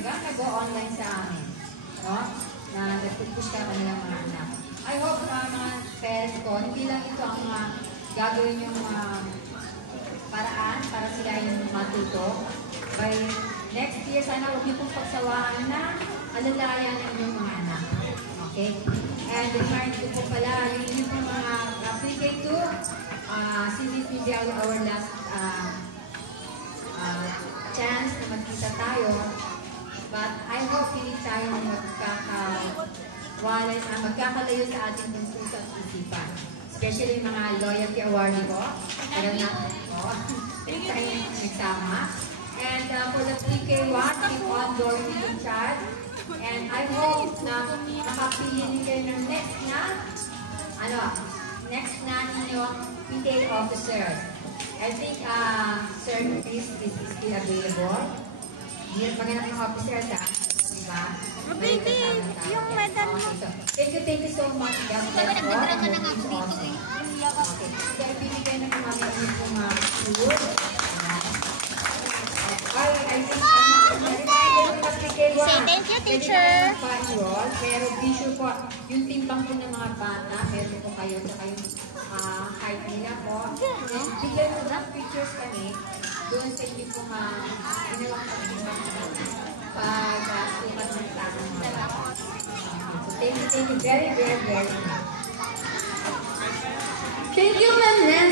talaga nag-o-online sa amin. No? Na nagpupush ka kanilang mga anak. I hope mga parents ko, hindi lang ito ang gagawin yung paraan para sila yung matuto. By next year, sana huwag niyo pong pagsawaan na alalayan ng inyong mga anak. Okay? And remind ko po pala, yung inyong pong mga pre-K2, since it will be our last chance na magkita tayo. But I hope hindi tayo magkakalayo sa ating puso at isipan. Especially yung mga loyalty awardee ko. Alam natin po. Tayo nagsama. And for the PK1, keep on going with your child. And I hope na makapili niyo kayo ng next na inyong PTA officer. I think Sir Chris is still available. Hindi maghanap ng officer ha. Diba? Baby, yung medal mo. Thank you so much. Nagdala ka na nga ako dito eh. Okay. Kaya binigay na ng mga food. I think say thank you, teacher. Pero be sure po, yung timbang po ng mga bata, meron po kayo sa kayong height nila po. Bigyan mo ng pictures kami doon sa hindi po ginawang pag-timbang pag-sukat ng klaseng mga bata. So thank you very much. Thank you, Ma'am.